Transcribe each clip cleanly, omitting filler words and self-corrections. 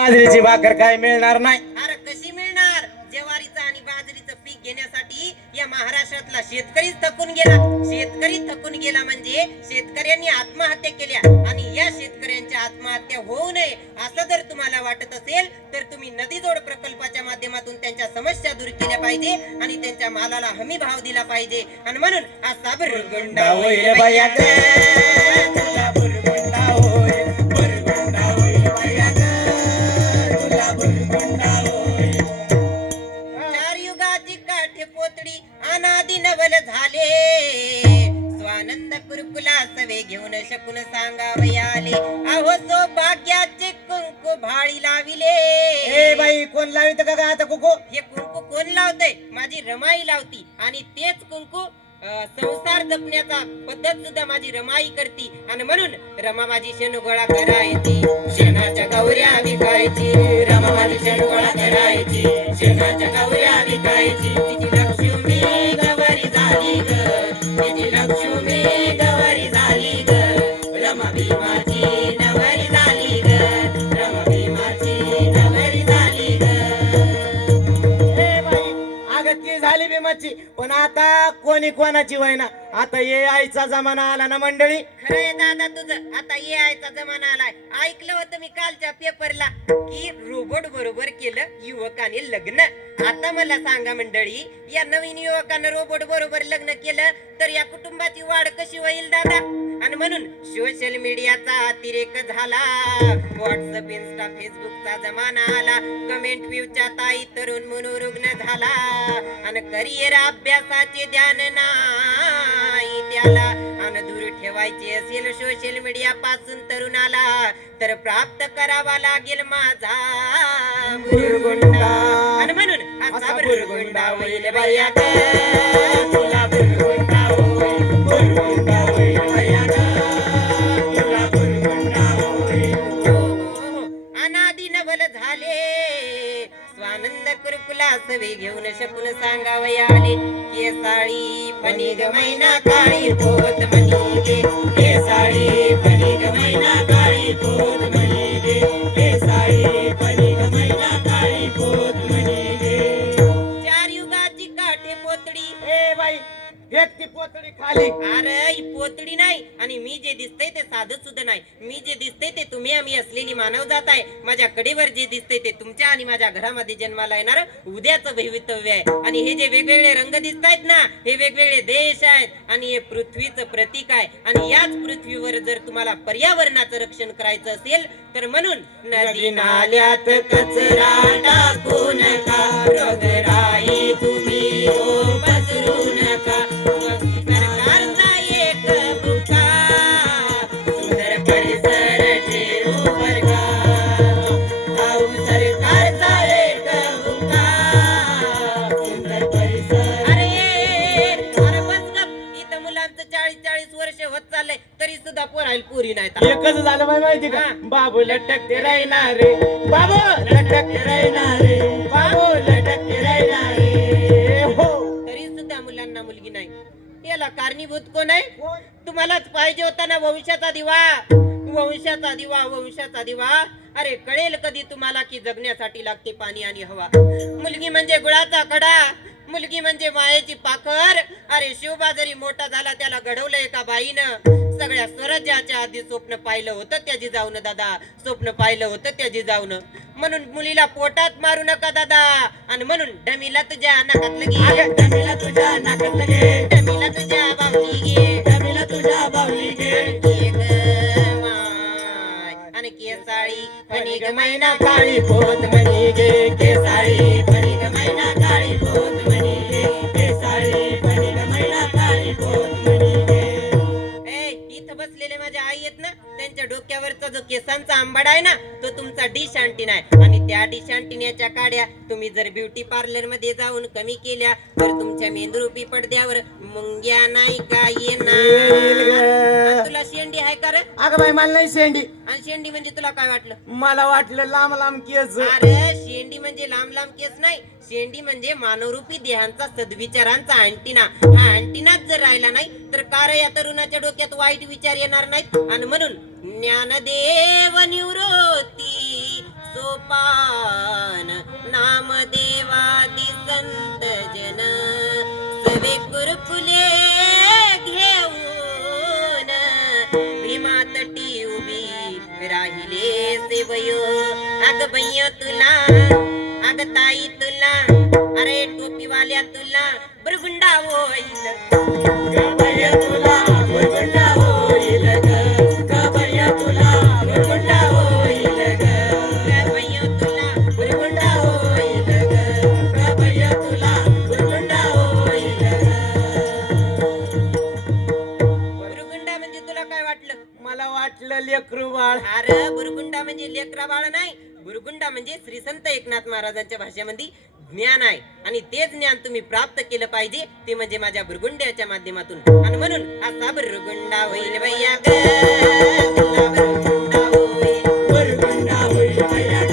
बाजरीची भाकर काय मिळणार नाही. अरे कशी मिळणार? ज्वारीचं आणि बाजरीचं पीक घेण्यासाठी या महाराष्ट्रातला शेतकरीच थकून गेला. शेतकरी थकून गेला म्हणजे शेतकऱ्यांनी आत्महत्या केल्या. आणि या शेतकऱ्यांच्या आत्महत्या होऊ नये असं जर तुम्हाला वाटत असेल तर तुम्ही नदीजोड प्रकल्पाच्या माध्यमातून त्यांच्या समस्या दूर केल्या पाहिजे आणि त्यांच्या मालाला हमी भाव दिला पाहिजे. आणि म्हणून असा बुरगुंडा होईल बाया ग, तुला बुरगुंडा होईल, बुरगुंडा होईल बाया ग, तुला बुरगुंडा होईल. चार युगाची काठे पोतडी अनादि नवल झाले, स्वानंद कुरकुला सवे घेऊन शकून सांगावयाले. अहो सौभाग्याचे कुंकू भाळी लाविले. ए बाई कोण लावित का आता कुकू? हे कुंकू कोण लावतंय? माझी रमाई लावती. आणि तेच कुंकू संसार जपण्याचा पद्धत सुद्धा माझी रमाई करती. आणि म्हणून रमा माझी शेण गोळा करायची, शेणाच्या गौऱ्या विकायची. रमा माझी शेण गोळा करायची, शेणाच्या गौऱ्या विकायची. तिची लक्ष्मी गवारी झाली ग, तिची लक्ष्मी गवारी झाली ग, रमा भीमाची नवरी झाली ग, रमा भीमाची नवरी झाली ग. ए बाई अगं ती झाली भीमाची, पण आता कोणी कोणाची वयना. आता ये आईचा जमाना आला ना मंडळी. खरंय दादा तुझं, आता ये आयचा जमाना आलाय. ऐकलं होतं मी कालच्या पेपरला की रोबोट बरोबर केलं युवकाने लग्न. आता मला सांगा मंडळी, या नवीन युवकानं रोबोट बरोबर लग्न केलं तर या कुटुंबाची वाढ कशी होईल दादा? आणि म्हणून सोशल मीडियाचा अतिरेक झाला. व्हॉट्सअप, इन्स्टा, फेसबुकचा जमाना आला. कमेंट व्ह्यूच्या ताई तरुण मनोरुग्ण झाला. आणि करिअर अभ्यासाचे ध्यान नाही त्याला. आणि दूर ठेवायचे असेल सोशल मीडिया पासून तरुणाला तर प्राप्त करावा लागेल माझा बुरगुंडा. आणि म्हणून असा बुरगुंडा होईल बाया ग, तुला बुरगुंडा होईल, बुरगुंडा होईल बाया ग, तुला बुरगुंडा होईल. अनादि नवल झाले, स्वानंद कुरकुला सवे घेऊन शकून सांगावयाले. केसाळी फणी ग मैना काळी पोत म्हणी गे, केसाळी फणी ग मैना काळी पोत म्हणी गे, केसाळी फणी ग मैना काळी पोत म्हणी गे. चार युगाची काठे पोतडी. ए बाई व्यक्ती पोतडी खाली. अरे ही पोतडी नाही आणि मी जे दिसतंय ते साधं सुद्धा नाही. मी जे दिसतंय ते तुम्ही आम्ही असलेली मानव जात आहे. माझ्या कडेवर जे दिसतंय ते तुमच्या आणि माझ्या घरामध्ये जन्माला येणार उद्याचं भवितव्य आहे. आणि हे जे वेगवेगळे रंग दिसत आहेत ना, हे वेगवेगळे देश आहेत आणि हे पृथ्वीचं प्रतीक आहे. आणि याच पृथ्वीवर जर तुम्हाला पर्यावरणाचं रक्षण करायचं असेल तर म्हणून नदी नाल्यात कचरा टाकू नका, रोगराई तुम्ही हो पसरू नका. सरकारचा एक बुका, सुंदर परिसर ठेवू बरगा. सरकारचा एक बुका, सुंदर परिसर. अरे बस गप. इथं मुलांचं 40-40 वर्ष होत चाललंय तरी सुद्धा पोरायला पुरी नाही. एकच झालं बाई माहिती का? बाबू लटकते राहणार रे, बाबू लटकते राहणार रे, बाबू लटकते राहणार रे. हो तरी सुद्धा मुलांना मुलगी नाही. याला कारणीभूत कोण आहे? तुम्हालाच पाहिजे होता ना भविष्याचा दिवा, वंशाचा दिवा, वंशाचा दिवा. अरे कळेल कधी तुम्हाला की जगण्यासाठी लागते पाणी आणि हवा. मुलगी म्हणजे गुळाचा खडा, मुलगी म्हणजे मायेची पाखर. अरे शिवबा जरी मोठा झाला त्याला घडवलंय का बाईनं? सगळ्या स्वराज्याच्या आधी स्वप्न पाहिलं होतं त्याची जाऊन दादा, स्वप्न पाहिलं होतं त्याची जाऊन. म्हणून मुलीला पोटात मारू नका दादा. आणि म्हणून डमीला तुझ्या नाकात लगे, डमीला तुझ्या नाकात लगे, डमीला तुझ्या बावली घे, डमीला तुझ्या बावली घे. आणि केसाळी फणी ग मैना काळी पोत म्हणी गे, केसाळी फणी ग मैना काळी पोत म्हणी गे, केसाळी फणी ग मैना काळी पोत म्हणी गे. इथं बसलेले माझ्या आई आहेत ना, त्यांच्या डोक्यावरचा जो केसांचा आंबाड आहे ना तो तुमचा डिश अँटिना आहे. आणि त्या डिश अँटिन्याच्या काड्या तुम्ही जर ब्युटी पार्लर मध्ये जाऊन कमी केल्या तर तुमच्या मेंदरूपी पडद्यावर मुंग्या नाही का येणार. तुला शेंडी आहे का रे? अगं बाई मला नाही शेंडी. आणि शेंडी म्हणजे तुला काय वाटलं? मला वाटलं लांब लांब केस. अरे शेंडी म्हणजे लांब लांब केस नाही, शेंडी म्हणजे मानवरूपी देहांचा सद्विचारांचा अँटिना. हा अँटिनाच जर राहिला नाही तर कार या तरुणाच्या डोक्यात वाईट विचार येणार नाहीत. आणि म्हणून ज्ञानदेव निवृत्ती सोपान नामदेवादी संत जन सवे कुरकुले घेऊन भीमातटी उभी राहिले सेवयो अग भैया तुला अग ताई तुला अरे टोपीवाल्या तुला बुरगुंडा होईल गबया तुला बुरगुंडा होईल ग गबया तुला बुरगुंडा होईल ग भैया तुला बुरगुंडा होईल ग गबया तुला बुरगुंडा होईल ग बुरगुंडा म्हणजे तुला काय वाटलं मला वाटलं लेकरू बाळ अरे बुरगुंडा म्हणजे लेकरा बाळ नाही बुरगुंडा म्हणजे श्री संत एकनाथ महाराजांच्या भाषेमध्ये ज्ञान आहे आणि ते ज्ञान तुम्ही प्राप्त केलं पाहिजे ते म्हणजे माझ्या बुरगुंड्याच्या माध्यमातून आणि म्हणून असा बुरगुंडा होईल भैया ग तुला बुरगुंडा होईल बुरगुंडा होईल भैया ग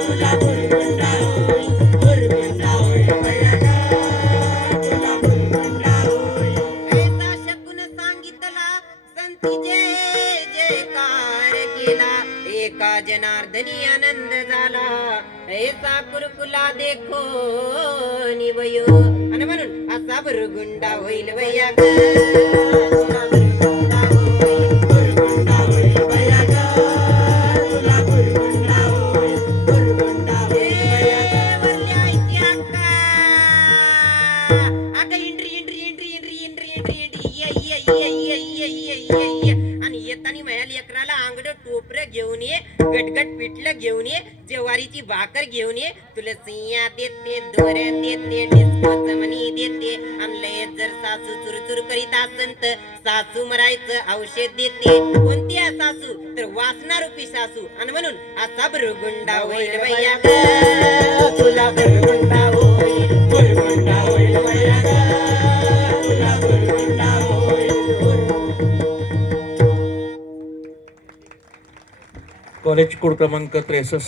तुला बुरगुंडा होईल बुरगुंडा होईल भैया ग तुला बुरगुंडा होईल ऐसा शकुन सांगितला संती जय जयकार केला एका जनार्दनी आनंद झाला ऐसा कुरकुला देखो निवयो आणि म्हणून असा बुरगुंडा होईल भैया ग तुला बुरगुंडा होईल बुरगुंडा होईल भैया ग तुला बुरगुंडा होईल बुरगुंडा होईल भैया ग वरल्या आईची अक्का अगं indri indri indri indri indri indri indri ये आणि येतानी माझ्या लेकराला आंगड टोपरं घेऊन ये गटगट पिठलं घेऊन ये ज्वारीची भाकर घेऊन ये तुला सिया देते दोर देते डिस्को चमनी देते आणलंय जर सासू चुरचुर करीत असन तर सासू मरायचं औषध देते कोणती आहे सासू तर वासनारूपी सासू आणि म्हणून असा बुरगुंडा होईल भैया ग तुला बुरगुंडा होईल बुरगुंडा होईल भैया ग तुला बुरगुंडा होईल कॉलेज कोड क्रमांक 63